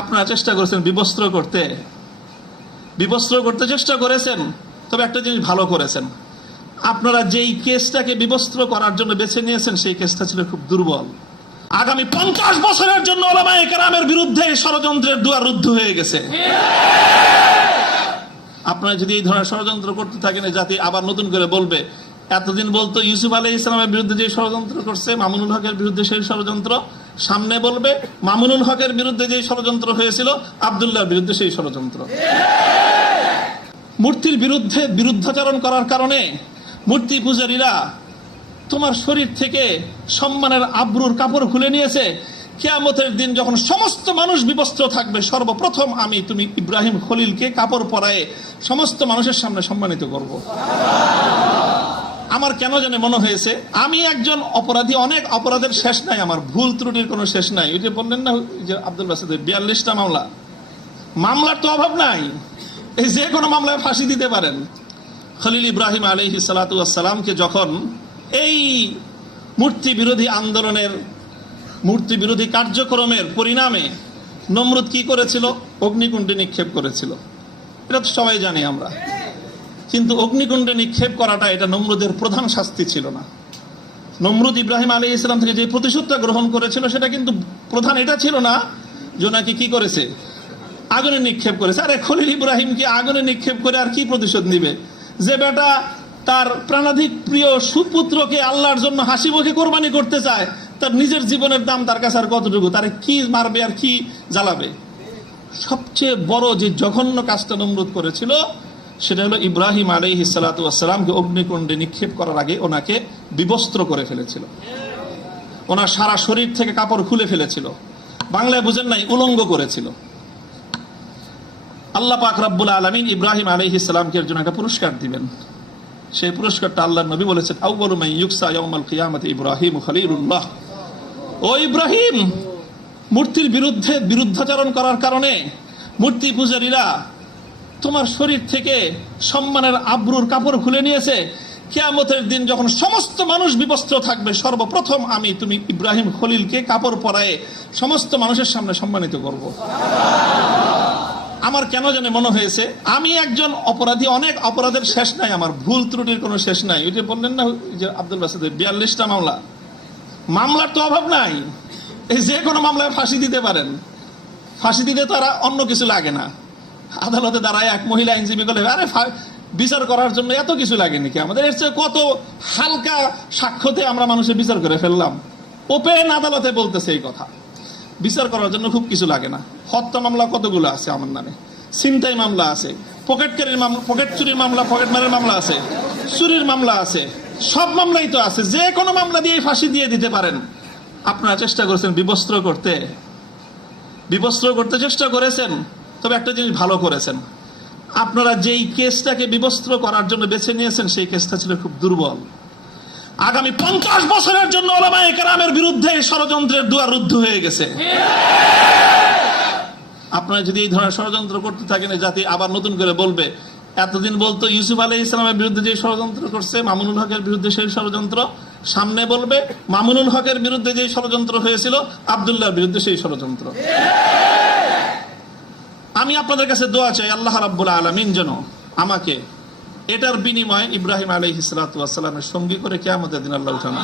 আপনারা চেষ্টা করেছেন বিবস্ত্র করতে চেষ্টা করেছেন, তবে একটা জিনিস ভালো করেছেন, আপনারা যেই কেসটাকে বিবস্ত্র করার জন্য বেছে নিয়েছেন সেই কেসটা ছিল খুব দুর্বল। আগামী 50 বছরের জন্য উলামায়ে কেরামের বিরুদ্ধে ষড়যন্ত্রের দুয়ার রুদ্ধ হয়ে গেছে। আপনারা যদি এই ধরনের ষড়যন্ত্র করতে থাকেন, জাতি আবার নতুন করে বলবে, এতদিন বলতো ইউসুফ আলাইহিস সালামের বিরুদ্ধে যে ষড়যন্ত্র করছে, মামুনুল হকের বিরুদ্ধে সেই ষড়যন্ত্র, সামনে বলবে মামুনুল হকের বিরুদ্ধে যে ষড়যন্ত্র হয়েছিল আব্দুল্লাহর বিরুদ্ধে সেই ষড়যন্ত্র। মূর্তির বিরুদ্ধে বিরুদ্ধাচরণ করার কারণে মূর্তি পূজারীরা তোমার শরীর থেকে সম্মানের আবরুর কাপড় খুলে নিয়েছে। কিয়ামতের দিন যখন সমস্ত মানুষ বিবস্ত্র থাকবে, সর্বপ্রথম আমি তুমি ইব্রাহিম খলিলকে কাপড় পরায়ে সমস্ত মানুষের সামনে সম্মানিত করব। আমার কেন জানে মনে হয়েছে আমি একজন অপরাধী, অনেক অপরাধের শেষ নাই, আমার ভুল ত্রুটির কোনো শেষ নাই। ওই যে বললেন না যে আব্দুল বাসিদের 42টা মামলার তো অভাব নাই, এই যে কোনো মামলায় ফাঁসি দিতে পারেন। খলিল ইব্রাহিম আলাইহিস সালাতু ওয়াস সালামকে যখন এই মূর্তি বিরোধী আন্দোলনের, মূর্তি বিরোধী কার্যক্রমের পরিণামে নমরুদ কি করেছিল? অগ্নিকুণ্ডে নিক্ষেপ করেছিল। এটা তো সবাই জানি আমরা। কিন্তু অগ্নিকুণ্ডে নিক্ষেপ করাটা এটা নমরুদের প্রধান শাস্তি ছিল না। নমরুদ ইব্রাহিম আলাইহিস সালাম থেকে যে প্রতিশোধটা গ্রহণ করেছিল সেটা কিন্তু প্রধান এটা ছিল না যে নাকি কি করেছে, আগুনে নিক্ষেপ করেছে। আরে খলিল ইব্রাহিমকে আগুনে নিক্ষেপ করে আর কি প্রতিশোধ নিবে? যে বেটা তার প্রাণাধিক প্রিয় সুপুত্রকে আল্লাহর জন্য হাসি মুখে কোরবানি করতে চায়, তার নিজের জীবনের দাম তার কাছে আর কতটুকু? তারে কি মারবে আর কি জ্বালাবে? সবচেয়ে বড় যে জঘন্য কাজটা নমরুদ করেছিল সেটা হলো ইব্রাহিম আলাইহিস সালাতু ওয়াস সালামকে অগ্নিকুণ্ডে নিক্ষেপ করার আগে ওনাকে বিবস্ত্র করে ফেলেছিল। ওনার সারা শরীর থেকে কাপড় খুলে ফেলেছিল, বাংলায় বুঝেন নাই, উলঙ্গ করেছিল। আল্লাহ পাক রব্বুল আলামিন ইব্রাহিম আলাইহিস সালামকে এর জন্য একটা পুরস্কার দিবেন। সেই পুরস্কারটা আল্লাহর নবী বলেছেন, আউয়ালু মান ইউকসা ইয়াউমাল কিয়ামাতি ইব্রাহিম খলিলুল্লাহ। ও ইব্রাহিম, মূর্তির বিরুদ্ধে বিরুদ্ধাচরণ করার কারণে মূর্তি পূজারীরা তোমার শরীর থেকে সম্মানের আবরুর কাপড় খুলে নিয়েছে। কিয়ামতের দিন যখন সমস্ত মানুষ বিবস্ত্র থাকবে, সর্বপ্রথম আমি তুমি ইব্রাহিম খলিলকে কাপড় পরায়ে সমস্ত মানুষের সামনে সম্মানিত করব। আমার কেন জানে মনে হয়েছে আমি একজন অপরাধী, অনেক অপরাধের শেষ নাই, আমার ভুল ত্রুটির কোনো শেষ নাই। ওই যে বললেন না যে আব্দুল বাসিদের 42টা মামলার তো অভাব নাই, এই যে কোনো মামলায় ফাঁসি দিতে পারেন। ফাঁসি দিতে তো আর অন্য কিছু লাগে না। আদালতে দাঁড়ায় এক মহিলা আইনজীবী বলে, আরে বিচার করার জন্য এত কিছু লাগে নাকি আমাদের? এর চেয়ে কত হালকা সাক্ষ্যতে আমরা মানুষের বিচার করে ফেললাম। ওপেন আদালতে বলতেছে এই কথা, বিচার করার জন্য খুব কিছু লাগে না। হত্যা মামলা কতগুলো আছে আমার নামে, ছিনতাই মামলা আছে, পকেট চুরির মামলা, পকেট মারের মামলা আছে, চুরির মামলা আছে, সব মামলাই তো আছে। যে কোনো মামলা দিয়ে ফাঁসি দিয়ে দিতে পারেন। আপনারা চেষ্টা করেছেন বিবস্ত্র করতে চেষ্টা করেছেন, তবে একটা জিনিস ভালো করেছেন, আপনারা যেই কেসটাকে বিবস্ত্র করার জন্য বেছে নিয়েছেন সেই কেসটা ছিল খুব দুর্বল। আগামী 50 বছরের জন্য উলামায়ে কেরামের বিরুদ্ধে ষড়যন্ত্রের দুয়ার রুদ্ধ হয়ে গেছে। আপনারা যদি এই ধরনের ষড়যন্ত্র করতে থাকেন, জাতি আবার নতুন করে বলবে, এতদিন বলতো ইউসুফ আলাইহিস সালামের বিরুদ্ধে যে ষড়যন্ত্র করছে, মামুনুল হকের বিরুদ্ধে সেই ষড়যন্ত্র, সামনে বলবে মামুনুল হকের বিরুদ্ধে যে ষড়যন্ত্র হয়েছিল আব্দুল্লাহর বিরুদ্ধে সেই ষড়যন্ত্র। আমি আপনাদের কাছে দোয়া চাই, আল্লাহ রাব্বুল আলামিন যেন আমাকে এটার বিনিময়ে ইব্রাহিম আলাইহিস সালাতু ওয়াস সালামের সঙ্গী করে কিয়ামতের দিন আল্লাহ উঠান।